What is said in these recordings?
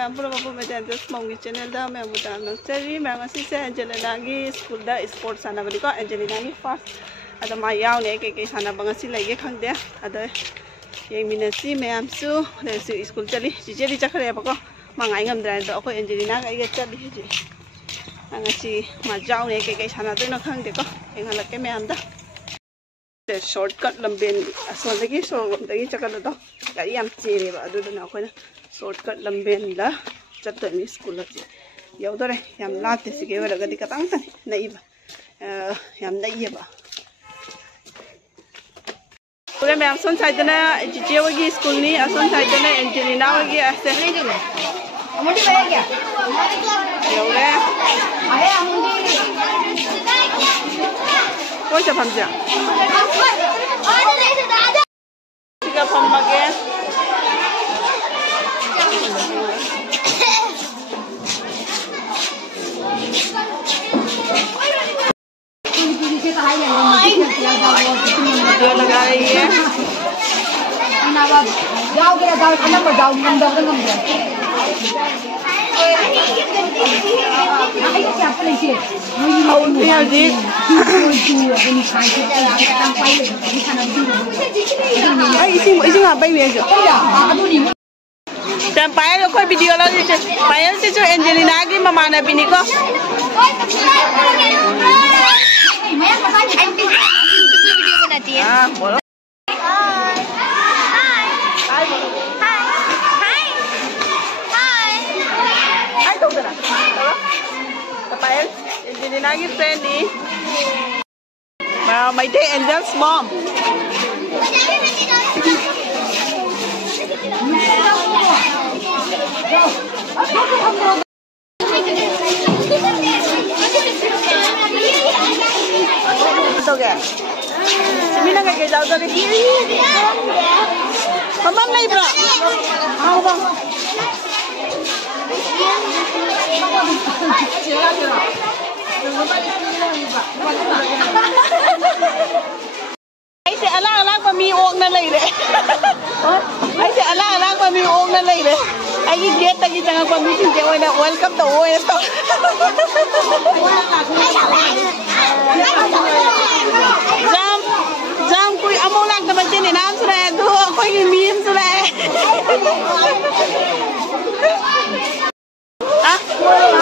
मैम पूरा मौगी channel ma'am नौचरी मैम से एंजेलिना की स्कूल स्पोर्ट सानबनीको एंजेलिना की फर्स्ट अद मा याउने कई सानब लगे खंदे अद येमिनसी मैम स्कूल चली चीजेदी चखरेबको मांगाई ngमद्रे अखो एंजेलिना का चली हजी मा जाउने कई सानदोइनो खंदेको हेंगलके मैम शॉर्टकट लंबेन असोलदगी सोलगमदगी चकलदो गाड़ी याम चेरेबा अदुदुना अखोइना शॉर्टकट लंबेन ला चत्तोनी स्कूल अजे यौदरे याम लाते सिगे वरगदी कतांग तने नईबा याम नईबा पूरे मैम सोन साइडना जीजे वगी स्कूल नी असोन साइडना एंजेलिना वगी असे अमोटी बाय गया यौरे अरे अमोटी कौन सा फंजा सिगा फम्मागे वीडियो लगा रही है जाओ गया जाओ नंबर जाओ नंबर पायल कोई वीडियो लगे पायल से जो एंजेलिना की ममाना बिनी को वीडियो बनाती है बोलो पायल एंजेलिना की फ्रेंड नी मैथे एंजल्स मॉम तो क्या मीना का जाओ तो कमन नहीं ब्रा हाँ बंग ऐसे अलग-अलग मम्मी ओगना ले रहे ऐसे अलग-अलग मम्मी ओगना ले रहे आई गेट तक की जगह मम्मी चिंते हुए ना वेलकम तो वो है तो जाम कोई अमोलाक तो बच्चे ने नाम सुना है तो कोई मीम सुना है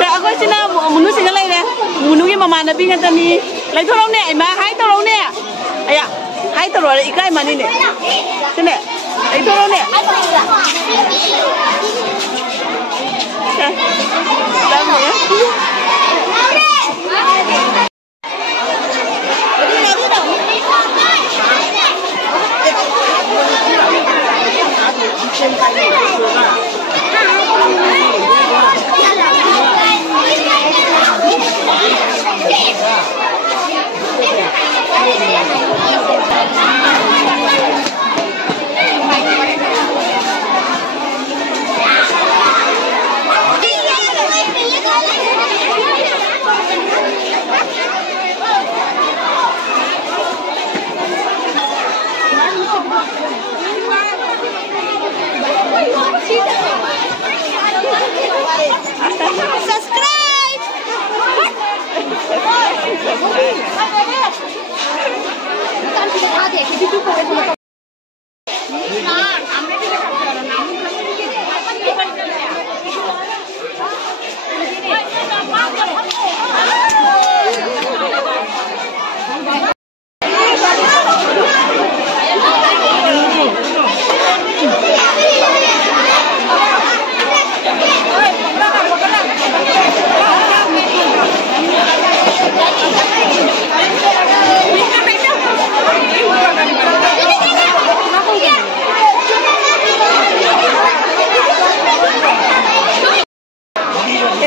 अखोई सिना मुनु सिंगा लेने मुनु की ममाना भी ngantani lai thorau ne ai ma hai thorau ne aya hai thorau ikai mani ne sine lai thorau ne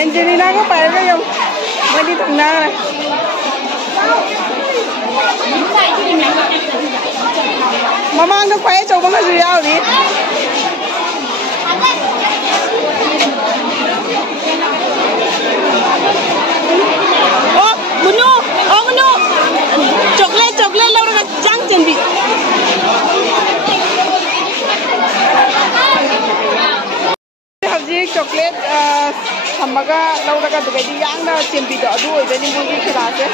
Angelina को पायल का yung mali tungna mama ang nagpaya chow bang kasi yaw ni oh munu chocolate lau ra jang chen bi habji chocolate ꯀꯩꯗꯤ ꯌꯥꯡꯅ ꯆꯦꯟꯕꯤꯗꯣ ꯑꯗꯨ ꯑꯣꯏꯗꯣꯏꯅꯤ ꯃꯣꯏꯒꯤ ꯐꯤꯂꯥꯁꯦ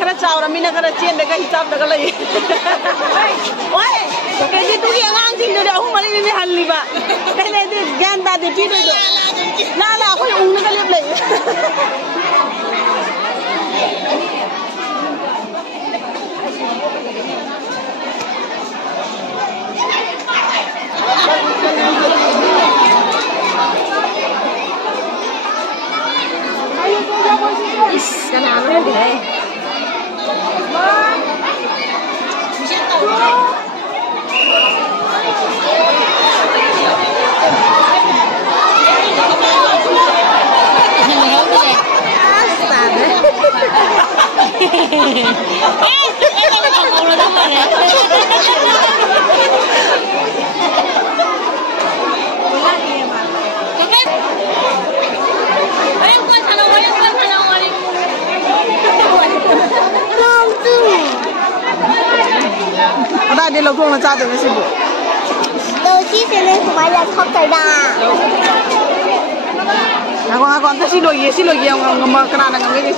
खरा चावरा मीना खरा चेन देगा हिसाब देगा लगी ओए कहीं तू ये आंग जिंग दे अहू मरी ने हल्ली बा कहले दे ज्ञान दा दे पी दे दो ला ला कोई उंग का लेप लगी Is, kenapa deh? Đi lâu không là cha được cái gì bộ? Đầu tiên thì lên của máy là không tới đà. Con cái xin lỗi ông mà cái nào là cái gì?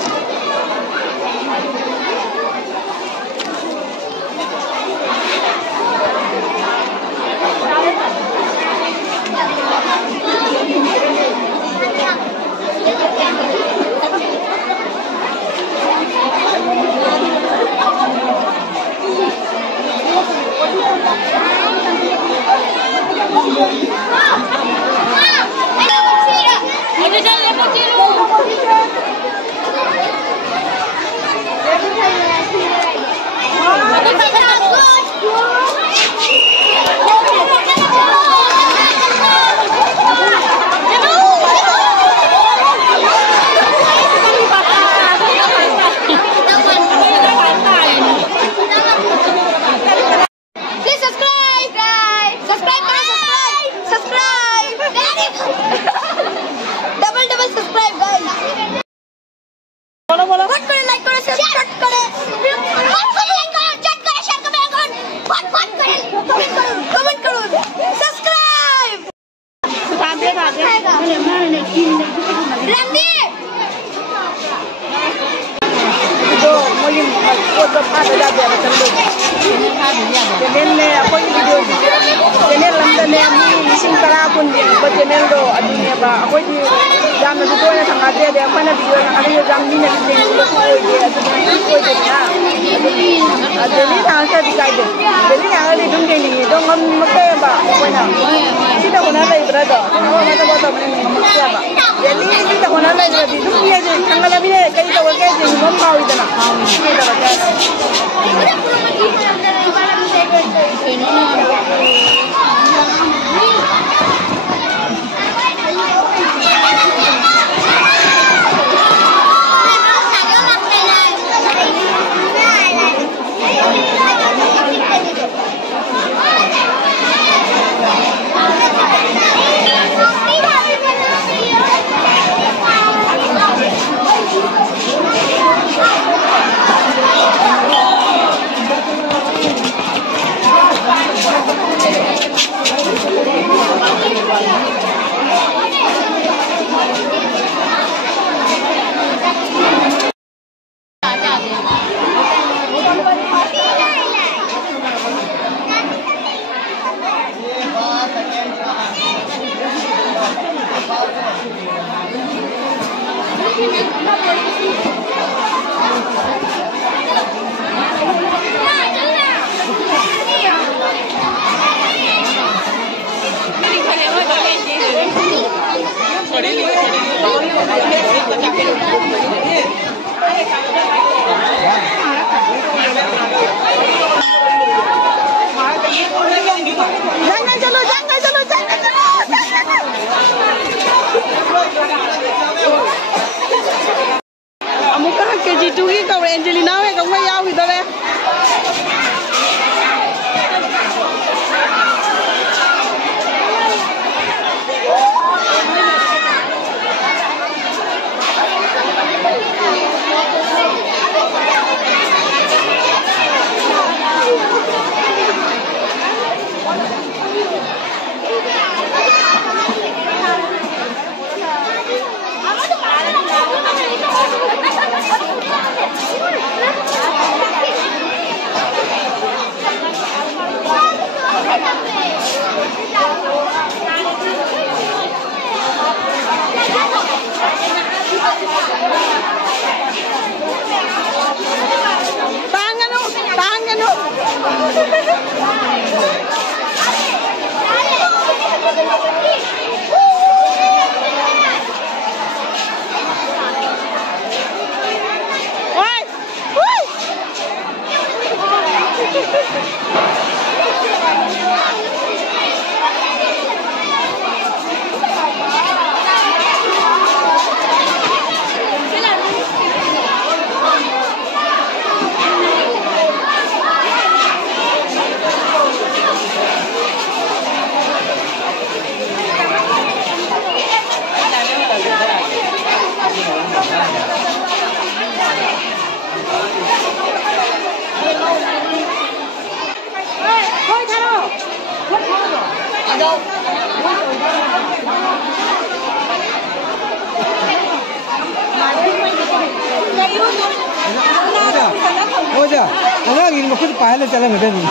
Anaknya mau ikut payah jalan nggak ada nih.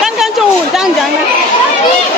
刚刚中午这样讲的。